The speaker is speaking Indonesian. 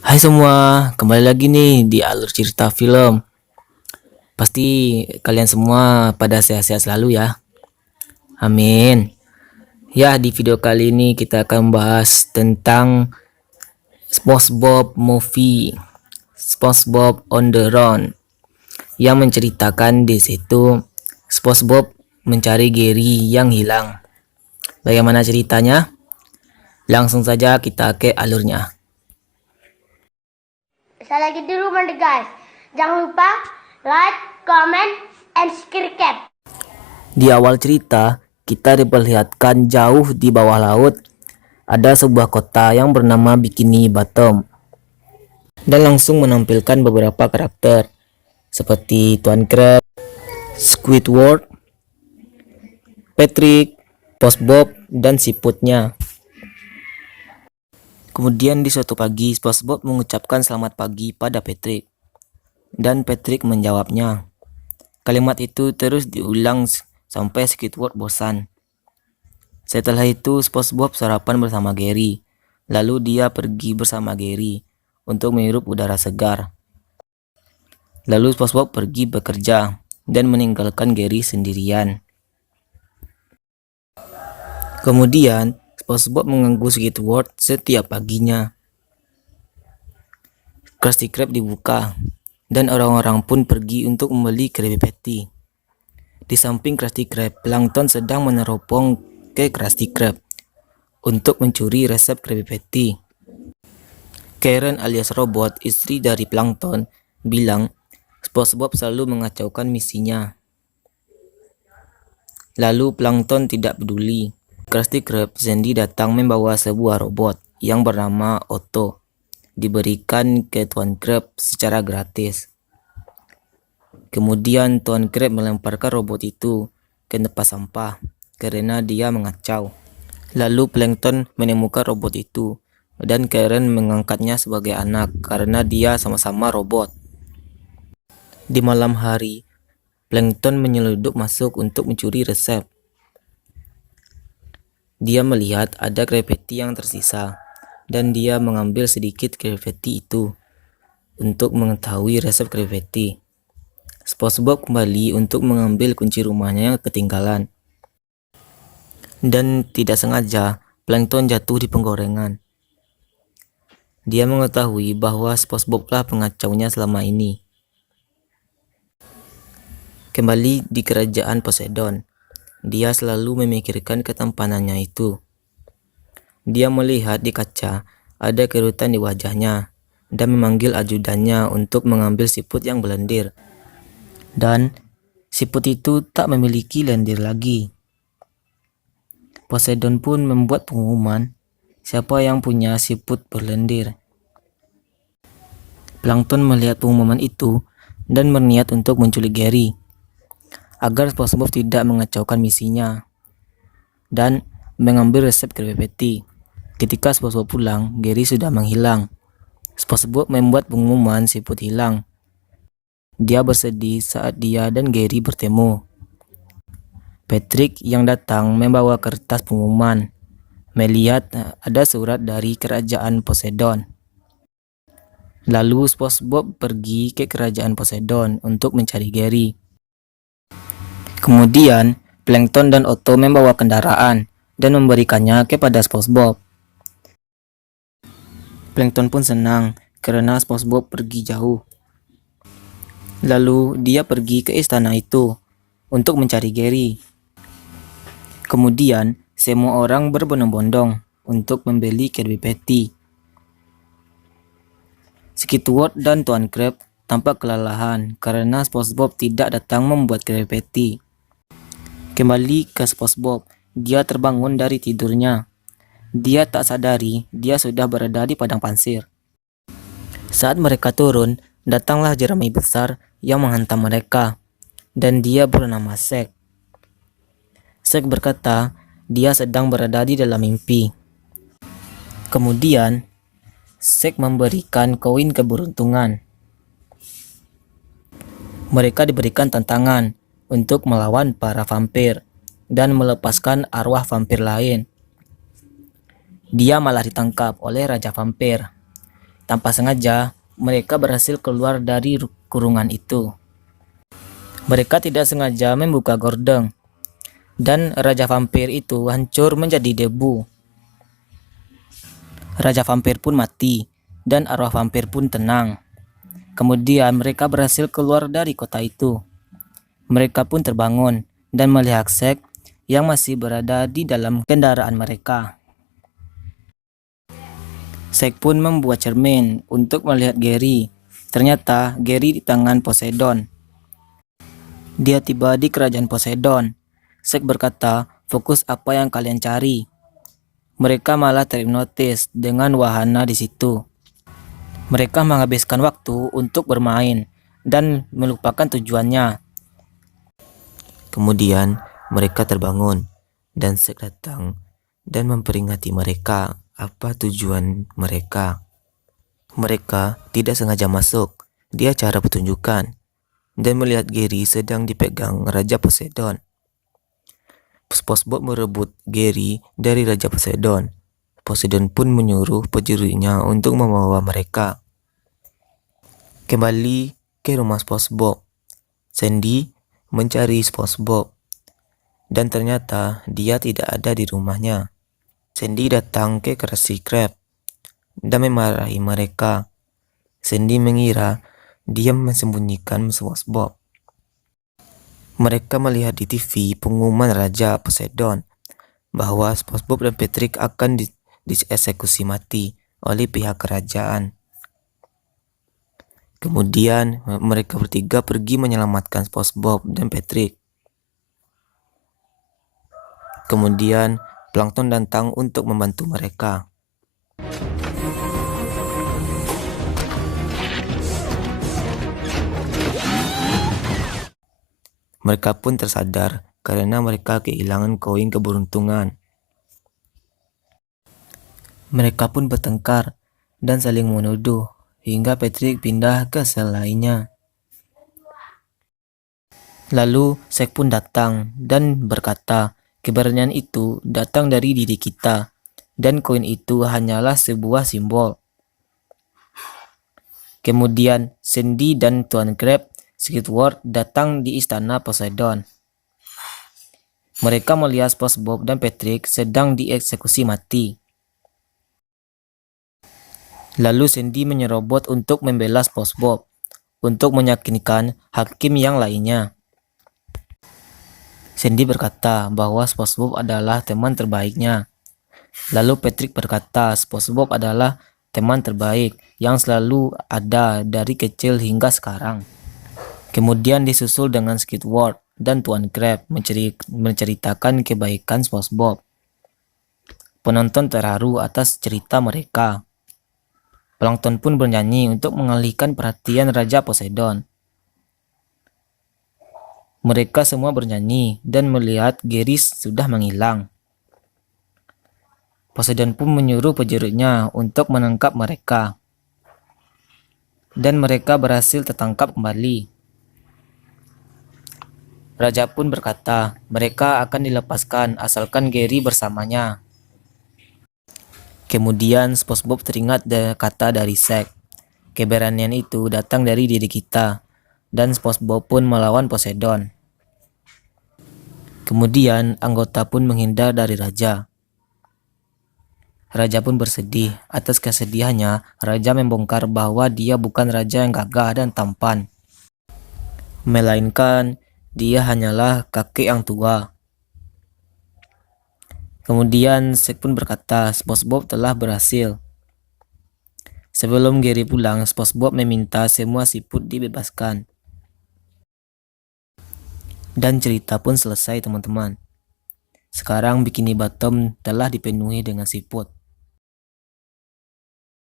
Hai semua, kembali lagi nih di alur cerita film. Pasti kalian semua pada sehat-sehat selalu ya. Amin. Ya, di video kali ini kita akan membahas tentang SpongeBob Movie, SpongeBob on the Run, yang menceritakan di situ SpongeBob mencari Gary yang hilang. Bagaimana ceritanya? Langsung saja kita ke alurnya. Saya lagi di rumah nih guys. Jangan lupa like, comment, and subscribe. Di awal cerita, kita diperlihatkan jauh di bawah laut ada sebuah kota yang bernama Bikini Bottom dan langsung menampilkan beberapa karakter seperti Tuan Crab, Squidward, Patrick, SpongeBob, dan siputnya. Kemudian di suatu pagi, SpongeBob mengucapkan selamat pagi pada Patrick, dan Patrick menjawabnya. Kalimat itu terus diulang sampai Squidward bosan. Setelah itu, SpongeBob sarapan bersama Gary. Lalu dia pergi bersama Gary untuk menghirup udara segar. Lalu SpongeBob pergi bekerja dan meninggalkan Gary sendirian. Kemudian, SpongeBob mengganggu Squidward setiap paginya. Krusty Krab dibuka, dan orang-orang pun pergi untuk membeli Krabby Patty. Di samping Krusty Krab, Plankton sedang meneropong ke Krusty Krab untuk mencuri resep Krabby Patty. Karen alias Robot, istri dari Plankton, bilang SpongeBob selalu mengacaukan misinya. Lalu Plankton tidak peduli. Krusty Krab Sandy datang membawa sebuah robot yang bernama Otto. Diberikan ke Tuan Krab secara gratis. Kemudian Tuan Krab melemparkan robot itu ke tempat sampah karena dia mengacau. Lalu Plankton menemukan robot itu dan Karen mengangkatnya sebagai anak karena dia sama-sama robot. Di malam hari, Plankton menyeludup masuk untuk mencuri resep. Dia melihat ada Krabby Patty yang tersisa, dan dia mengambil sedikit Krabby Patty itu untuk mengetahui resep Krabby Patty. SpongeBob kembali untuk mengambil kunci rumahnya yang ketinggalan. Dan tidak sengaja, Plankton jatuh di penggorengan. Dia mengetahui bahwa SpongeBob-lah pengacaunya selama ini. Kembali di kerajaan Poseidon, dia selalu memikirkan ketampanannya itu. Dia melihat di kaca ada kerutan di wajahnya dan memanggil ajudannya untuk mengambil siput yang berlendir. Dan siput itu tak memiliki lendir lagi. Poseidon pun membuat pengumuman siapa yang punya siput berlendir. Plankton melihat pengumuman itu dan berniat untuk menculik Gary agar SpongeBob tidak mengacaukan misinya dan mengambil resep Krabby Patty. Ketika SpongeBob pulang, Gary sudah menghilang. SpongeBob membuat pengumuman siput hilang. Dia bersedih saat dia dan Gary bertemu. Patrick yang datang membawa kertas pengumuman. Melihat ada surat dari kerajaan Poseidon. Lalu SpongeBob pergi ke kerajaan Poseidon untuk mencari Gary. Kemudian, Plankton dan Otto membawa kendaraan dan memberikannya kepada SpongeBob. Plankton pun senang karena SpongeBob pergi jauh. Lalu dia pergi ke istana itu untuk mencari Gary. Kemudian, semua orang berbondong-bondong untuk membeli Krabby Patty. Squidward dan Tuan Crab tampak kelelahan karena SpongeBob tidak datang membuat Krabby Patty. Kembali ke SpongeBob, dia terbangun dari tidurnya. Dia tak sadari dia sudah berada di padang pasir. Saat mereka turun, datanglah jerami besar yang menghantam mereka, dan dia bernama Zack. Zack berkata dia sedang berada di dalam mimpi. Kemudian, Zack memberikan koin keberuntungan. Mereka diberikan tantangan untuk melawan para vampir dan melepaskan arwah vampir lain. Dia malah ditangkap oleh Raja Vampir. tanpa sengaja, mereka berhasil keluar dari kurungan itu. Mereka tidak sengaja membuka gordeng, dan Raja Vampir itu hancur menjadi debu. Raja Vampir pun mati, dan arwah vampir pun tenang. Kemudian mereka berhasil keluar dari kota itu. Mereka pun terbangun dan melihat Zack yang masih berada di dalam kendaraan mereka. Zack pun membuat cermin untuk melihat Gary. Ternyata Gary di tangan Poseidon. Dia tiba di kerajaan Poseidon. Zack berkata, "Fokus apa yang kalian cari." Mereka malah terhipnotis dengan wahana di situ. Mereka menghabiskan waktu untuk bermain dan melupakan tujuannya. Kemudian mereka terbangun dan Zack datang dan memperingati mereka apa tujuan mereka. Mereka tidak sengaja masuk di acara pertunjukan dan melihat Gary sedang dipegang Raja Poseidon. SpongeBob merebut Gary dari Raja Poseidon. Poseidon pun menyuruh prajuritnya untuk membawa mereka kembali ke rumah SpongeBob. Sandy mencari SpongeBob dan ternyata dia tidak ada di rumahnya. Sandy datang ke Krusty Krab dan memarahi mereka. Sandy mengira dia mensembunyikan SpongeBob. Mereka melihat di TV pengumuman Raja Poseidon bahwa SpongeBob dan Patrick akan dieksekusi mati oleh pihak kerajaan. Kemudian mereka bertiga pergi menyelamatkan SpongeBob dan Patrick. Kemudian Plankton datang untuk membantu mereka. Mereka pun tersadar karena mereka kehilangan koin keberuntungan. Mereka pun bertengkar dan saling menuduh hingga Patrick pindah ke sel lainnya. Lalu Zack pun datang dan berkata, "Keberanian itu datang dari diri kita dan koin itu hanyalah sebuah simbol." Kemudian Sandy dan Tuan Crab Squidward datang di istana Poseidon. Mereka melihat SpongeBob dan Patrick sedang dieksekusi mati. Lalu Sandy menyerobot untuk membela SpongeBob untuk meyakinkan hakim yang lainnya. Sandy berkata bahwa SpongeBob adalah teman terbaiknya. Lalu Patrick berkata SpongeBob adalah teman terbaik yang selalu ada dari kecil hingga sekarang. Kemudian disusul dengan Squidward dan Tuan Crab menceritakan kebaikan SpongeBob. Penonton terharu atas cerita mereka. Plankton pun bernyanyi untuk mengalihkan perhatian Raja Poseidon. Mereka semua bernyanyi dan melihat Gary sudah menghilang. Poseidon pun menyuruh prajuritnya untuk menangkap mereka. Dan mereka berhasil tertangkap kembali. Raja pun berkata, mereka akan dilepaskan asalkan Gary bersamanya. Kemudian SpongeBob teringat kata dari Zack. Keberanian itu datang dari diri kita. Dan SpongeBob pun melawan Poseidon. Kemudian anggota pun menghindar dari Raja. Raja pun bersedih. Atas kesedihannya, Raja membongkar bahwa dia bukan raja yang gagah dan tampan. Melainkan dia hanyalah kakek yang tua. Kemudian Zack pun berkata SpongeBob telah berhasil. Sebelum Gary pulang, SpongeBob meminta semua siput dibebaskan. Dan cerita pun selesai teman-teman. Sekarang Bikini Bottom telah dipenuhi dengan siput.